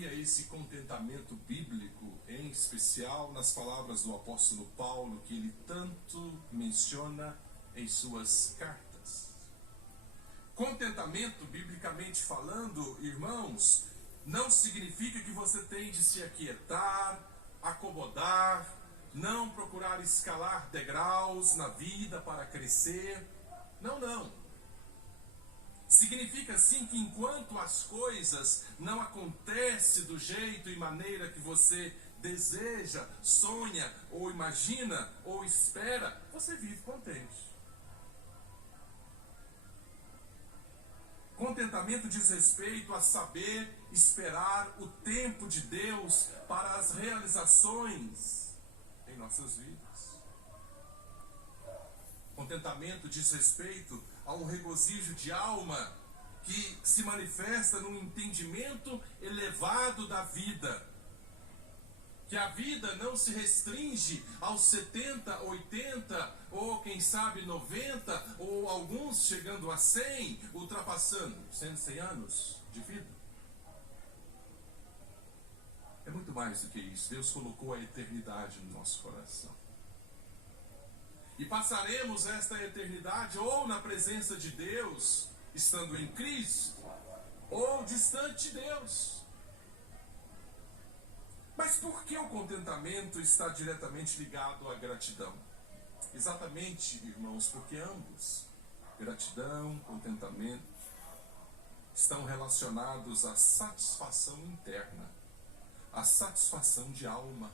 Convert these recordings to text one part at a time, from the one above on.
havia esse contentamento bíblico, em especial nas palavras do apóstolo Paulo, que ele tanto menciona em suas cartas. Contentamento, biblicamente falando, irmãos, não significa que você tem de se aquietar, acomodar, não procurar escalar degraus na vida para crescer. Não. Significa sim que enquanto as coisas não acontecem do jeito e maneira que você deseja, sonha, ou imagina, ou espera, você vive contente. Contentamento diz respeito a saber esperar o tempo de Deus para as realizações em nossas vidas. Contentamento diz respeito a um regozijo de alma que se manifesta num entendimento elevado da vida. Que a vida não se restringe aos 70, 80 ou quem sabe 90 ou alguns chegando a 100, ultrapassando 100 anos de vida. É muito mais do que isso. Deus colocou a eternidade no nosso coração. E passaremos esta eternidade ou na presença de Deus, estando em Cristo, ou distante de Deus. Mas por que o contentamento está diretamente ligado à gratidão? Exatamente, irmãos, porque ambos, gratidão, contentamento, estão relacionados à satisfação interna, à satisfação de alma.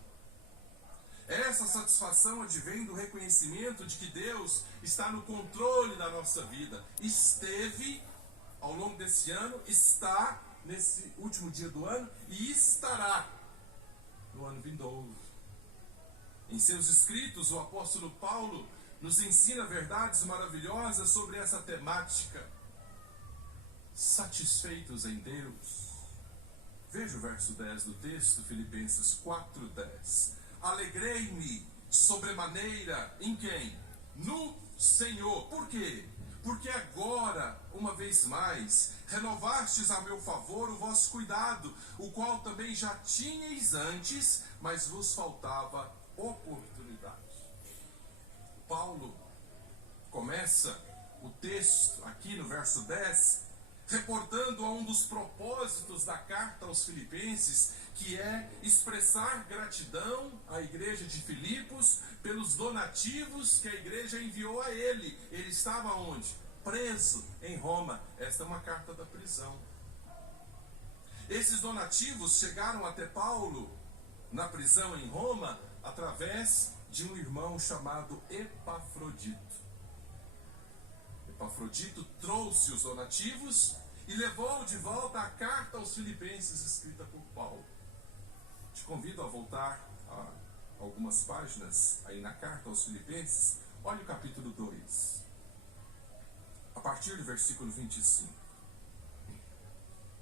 Essa satisfação advém do reconhecimento de que Deus está no controle da nossa vida. Esteve ao longo desse ano, está nesse último dia do ano e estará no ano vindouro. Em seus escritos, o apóstolo Paulo nos ensina verdades maravilhosas sobre essa temática. Satisfeitos em Deus. Veja o verso 10 do texto, Filipenses 4:10. Alegrei-me sobremaneira em quem? No Senhor. Por quê? Porque agora, uma vez mais, renovastes a meu favor o vosso cuidado, o qual também já tinhais antes, mas vos faltava oportunidade. Paulo começa o texto aqui no verso 10, reportando a um dos propósitos da carta aos Filipenses, que é expressar gratidão à igreja de Filipos pelos donativos que a igreja enviou a ele. Ele estava onde? Preso em Roma. Esta é uma carta da prisão. Esses donativos chegaram até Paulo na prisão em Roma através de um irmão chamado Epafrodito. Epafrodito trouxe os donativos e levou de volta a carta aos Filipenses escrita por Paulo. Te convido a voltar a algumas páginas aí na carta aos Filipenses. Olha o capítulo 2. A partir do versículo 25.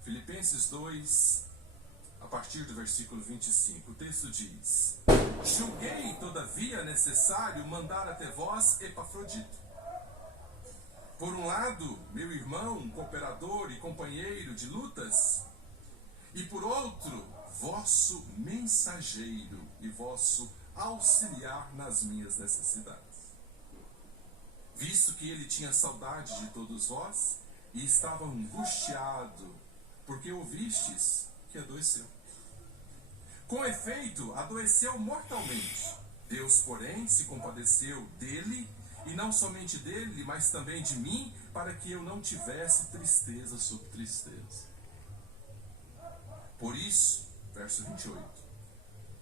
Filipenses 2, a partir do versículo 25. O texto diz: julguei, todavia, necessário mandar até vós Epafrodito. Por um lado, meu irmão, cooperador e companheiro de lutas, e por outro, vosso mensageiro e vosso auxiliar nas minhas necessidades. Visto que ele tinha saudade de todos vós e estava angustiado, porque ouvistes que adoeceu. Com efeito, adoeceu mortalmente. Deus, porém, se compadeceu dele, e não somente dele, mas também de mim, para que eu não tivesse tristeza sobre tristeza. Por isso, verso 28,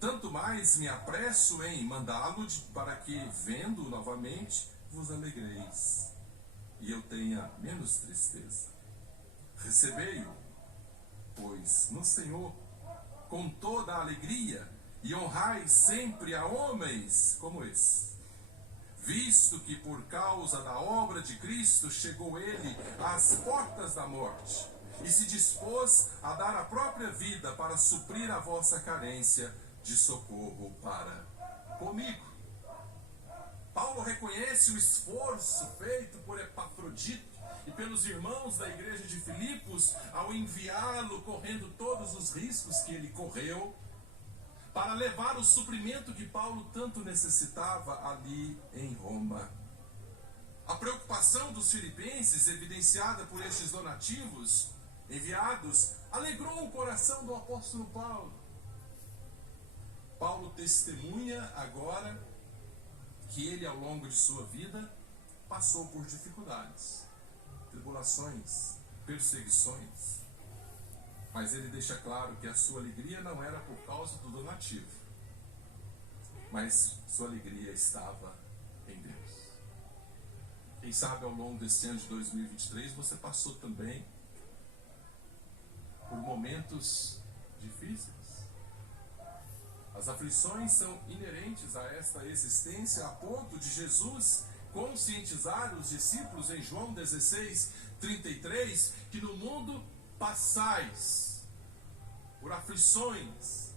tanto mais me apresso em mandá-lo para que, vendo-o novamente, vos alegreis, e eu tenha menos tristeza. Recebei-o, pois, no Senhor, com toda a alegria, e honrai sempre a homens como esse, visto que por causa da obra de Cristo chegou ele às portas da morte, e se dispôs a dar a própria vida para suprir a vossa carência de socorro para comigo. Paulo reconhece o esforço feito por Epafrodito e pelos irmãos da igreja de Filipos ao enviá-lo, correndo todos os riscos que ele correu, para levar o suprimento que Paulo tanto necessitava ali em Roma. A preocupação dos filipenses, evidenciada por estes donativos enviados, alegrou o coração do apóstolo Paulo. Paulo testemunha agora que ele, ao longo de sua vida, passou por dificuldades, tribulações, perseguições. Mas ele deixa claro que a sua alegria não era por causa do donativo, mas sua alegria estava em Deus. Quem sabe ao longo desse ano de 2023 você passou também por momentos difíceis. As aflições são inerentes a esta existência, a ponto de Jesus conscientizar os discípulos em João 16:33, que no mundo passais por aflições,